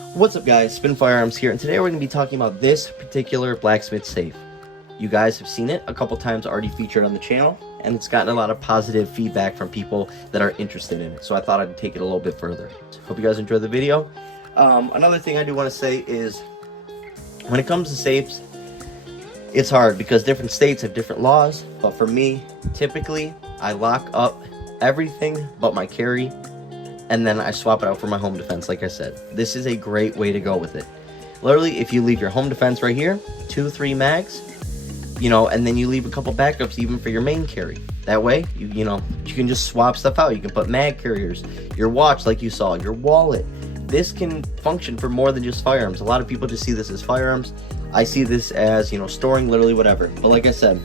What's up guys, Spin Firearms here, and today we're going to be talking about this particular BlackSmith safe. You guys have seen it a couple times already featured on the channel, and it's gotten a lot of positive feedback from people that are interested in it, so I thought I'd take it a little bit further. Hope you guys enjoyed the video. Another thing I do want to say is, when it comes to safes, it's hard because different states have different laws, but for me, typically, I lock up everything but my carry, and then I swap it out for my home defense. Like I said, this is a great way to go with it. Literally, if you leave your home defense right here, 2-3 mags, and then you leave a couple backups even for your main carry. That way, you can just swap stuff out. You can put mag carriers, your watch like you saw, your wallet. This can function for more than just firearms. A lot of people just see this as firearms. I see this as, storing literally whatever. But like I said,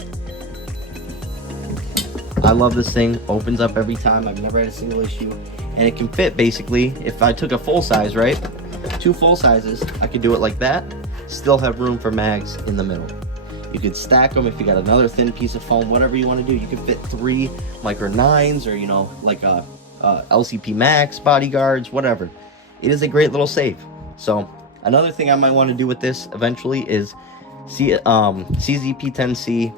I love this thing. Opens up every time. I've never had a single issue. And it can fit basically, if I took a full size, right? 2 full sizes, I could do it like that. Still have room for mags in the middle. You could stack them if you got another thin piece of foam, whatever you want to do. You could fit 3 micro 9s or, like a LCP Max, bodyguards, whatever. It is a great little safe. So another thing I might want to do with this eventually is CZP-10C,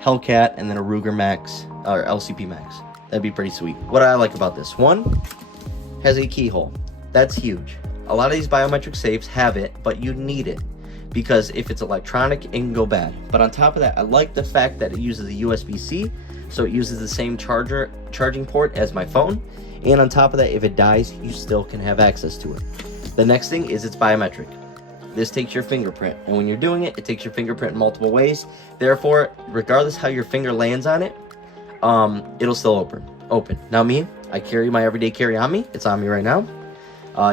Hellcat, and then a Ruger Max or LCP Max. That'd be pretty sweet. What I like about this one, has a keyhole. That's huge. A lot of these biometric safes have it, but you need it because if it's electronic, it can go bad. But on top of that, I like the fact that it uses a USB-C, so it uses the same charging port as my phone. And on top of that, if it dies, you still can have access to it. The next thing is it's biometric. This takes your fingerprint, and when you're doing it, it takes your fingerprint in multiple ways. Therefore, regardless how your finger lands on it, it'll still open. Now me, I carry my everyday carry on me. It's on me right now.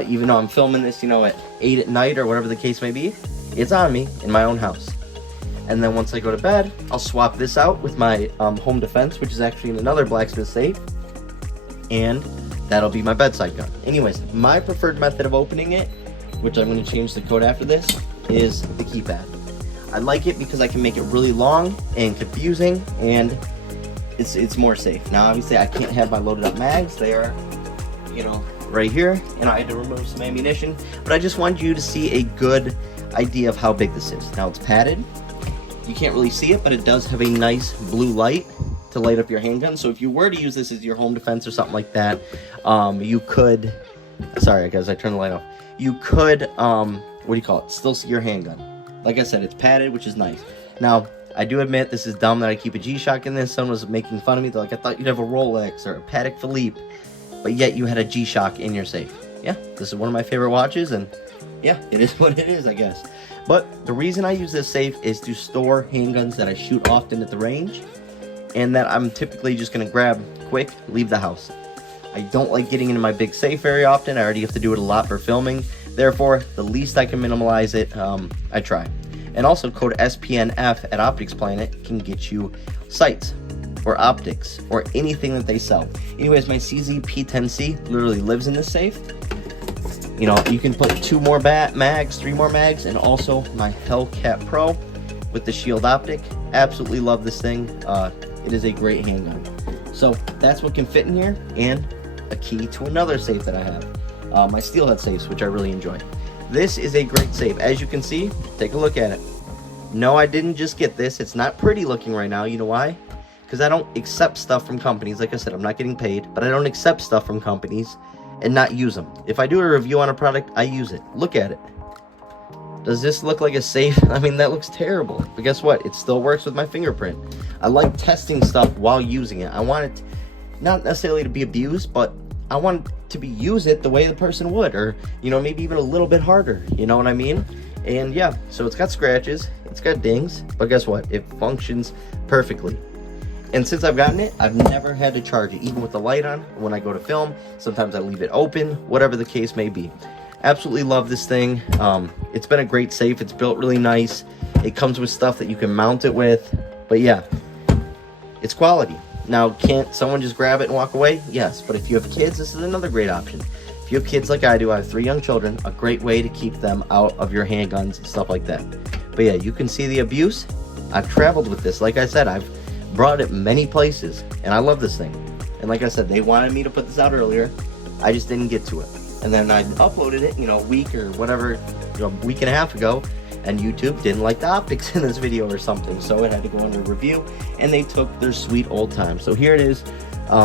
Even though I'm filming this, at 8 at night or whatever the case may be, it's on me in my own house. And then once I go to bed, I'll swap this out with my home defense, which is actually in another BlackSmith safe, and that'll be my bedside gun. Anyways, my preferred method of opening it, which I'm going to change the code after this, is the keypad. I like it because I can make it really long and confusing, and it's more safe. Now obviously I can't have my loaded up mags. They are, right here, and I had to remove some ammunition, but I just wanted you to see a good idea of how big this is. Now it's padded. You can't really see it, but it does have a nice blue light to light up your handgun. So if you were to use this as your home defense or something like that, you could, sorry guys, I turned the light off. You could, still see your handgun. Like I said, it's padded, which is nice. Now, I do admit this is dumb that I keep a G-Shock in this. Someone was making fun of me. They're like, I thought you'd have a Rolex or a Patek Philippe, but yet you had a G-Shock in your safe. Yeah, this is one of my favorite watches, and yeah, it is what it is, I guess. But the reason I use this safe is to store handguns that I shoot often at the range, and that I'm typically just going to grab quick, leave the house. I don't like getting into my big safe very often. I already have to do it a lot for filming. Therefore, the least I can minimize it, I try. And also, code SPNF at Optics Planet can get you sights or optics or anything that they sell. Anyways, my CZP-10C literally lives in this safe. You can put 2 more mags, 3 more mags, and also my Hellcat Pro with the shield optic. Absolutely love this thing. It is a great handgun. So that's what can fit in here, and a key to another safe that I have. My steelhead safes, which I really enjoy. This is a great safe. As you can see, take a look at it. No, I didn't just get this. It's not pretty looking right now. You know why? Because I don't accept stuff from companies. Like I said, I'm not getting paid, but I don't accept stuff from companies and not use them. If I do a review on a product, I use it. Look at it. Does this look like a safe? I mean, that looks terrible. But guess what? It still works with my fingerprint. I like testing stuff while using it. I want it not necessarily to be abused, but I want to use it the way the person would, or maybe even a little bit harder, you know what I mean? And yeah, so it's got scratches, it's got dings, but guess what? It functions perfectly. And since I've gotten it, I've never had to charge it, even with the light on. When I go to film, sometimes I leave it open, whatever the case may be. Absolutely love this thing. It's been a great safe. It's built really nice. It comes with stuff that you can mount it with, but yeah, it's quality. Now, can't someone just grab it and walk away? Yes, but if you have kids, this is another great option. If you have kids like I do, I have 3 young children, a great way to keep them out of your handguns and stuff like that. But yeah, you can see the abuse. I've traveled with this. Like I said, I've brought it many places, and I love this thing. And like I said, they wanted me to put this out earlier. I just didn't get to it. And then I uploaded it, you know, a week or whatever, a week and a half ago, and YouTube didn't like the optics in this video or something, so it had to go under review, and they took their sweet old time. So here it is.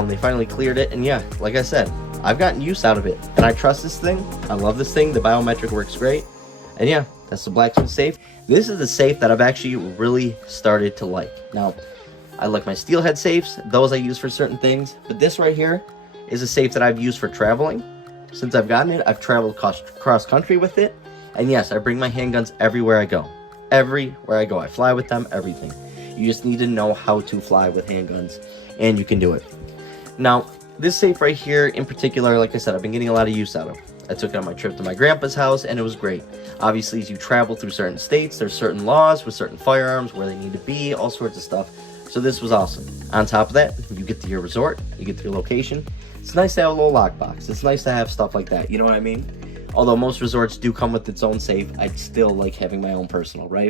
They finally cleared it, and yeah, like I said, I've gotten use out of it, and I trust this thing. I love this thing. The biometric works great, and yeah, that's the BlackSmith safe. This is the safe that I've actually really started to like. Now, I like my steelhead safes. Those I use for certain things, but this right here is a safe that I've used for traveling. Since I've gotten it, I've traveled cross country with it, and yes, I bring my handguns everywhere I go. Everywhere I go, I fly with them, everything. You just need to know how to fly with handguns, and you can do it. Now, this safe right here in particular, like I said, I've been getting a lot of use out of. I took it on my trip to my grandpa's house, and it was great. Obviously, as you travel through certain states, there's certain laws with certain firearms, where they need to be, all sorts of stuff. So this was awesome. On top of that, you get to your resort, you get to your location. It's nice to have a little lockbox. It's nice to have stuff like that, you know what I mean? Although most resorts do come with its own safe, I'd still like having my own personal, right?